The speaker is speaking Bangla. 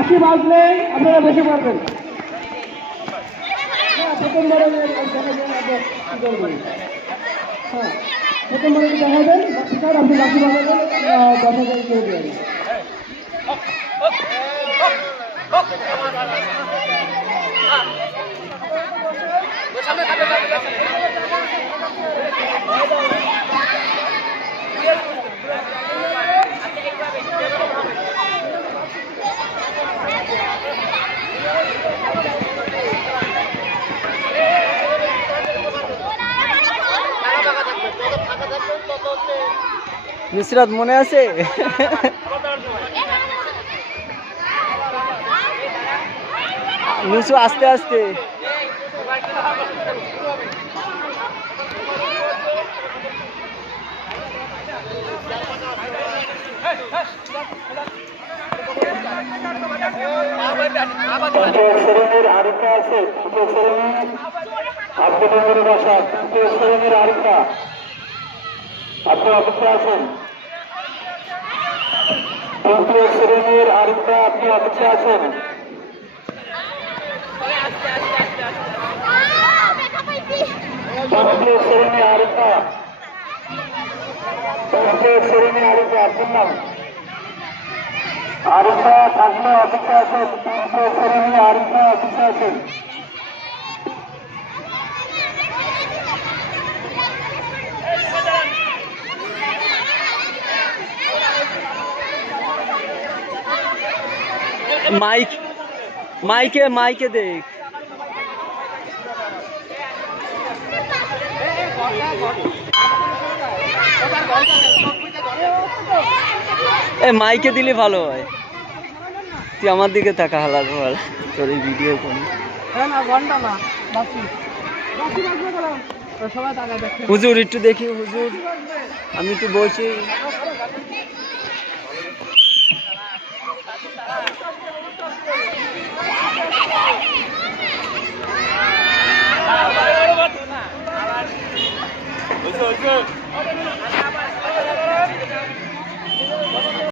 বাঁশি বাজলে আপনারা বসে পারবেন। হ্যাঁ, প্রথমবারে হ্যাঁ, প্রথমবারে দেখাবেন স্যার, আপনি বাঁশি বাজাবেন, দেখা যায় কেউ দেবেন। নুসরাত মনে আছে? নুসু আস্তে আস্তে। তৃতীয় শ্রেণীর আরিফা আছে, তৃতীয় শ্রেণী আব্দুল বাসা, তৃতীয় শ্রেণীর আরিফা আপনি অপেক্ষা আছেন। তৃতীয় শ্রেণীর আরিফা আপনি অপেক্ষা আছেন। তৃতীয় শ্রেণী আরিফা, তৃতীয় শ্রেণী আরিফা আপনার নাম আরিফা থাকলে অপেক্ষা আছেন। তৃতীয় শ্রেণী আরিফা অপেক্ষা আছেন। মাইকে দেখ। মাইকে দিলে ভালো হয়। তুই আমার দিকে তাকা, হালার বল তোর এই ভিডিও করি। হুজুর একটু দেখি, হুজুর আমি একটু বসি।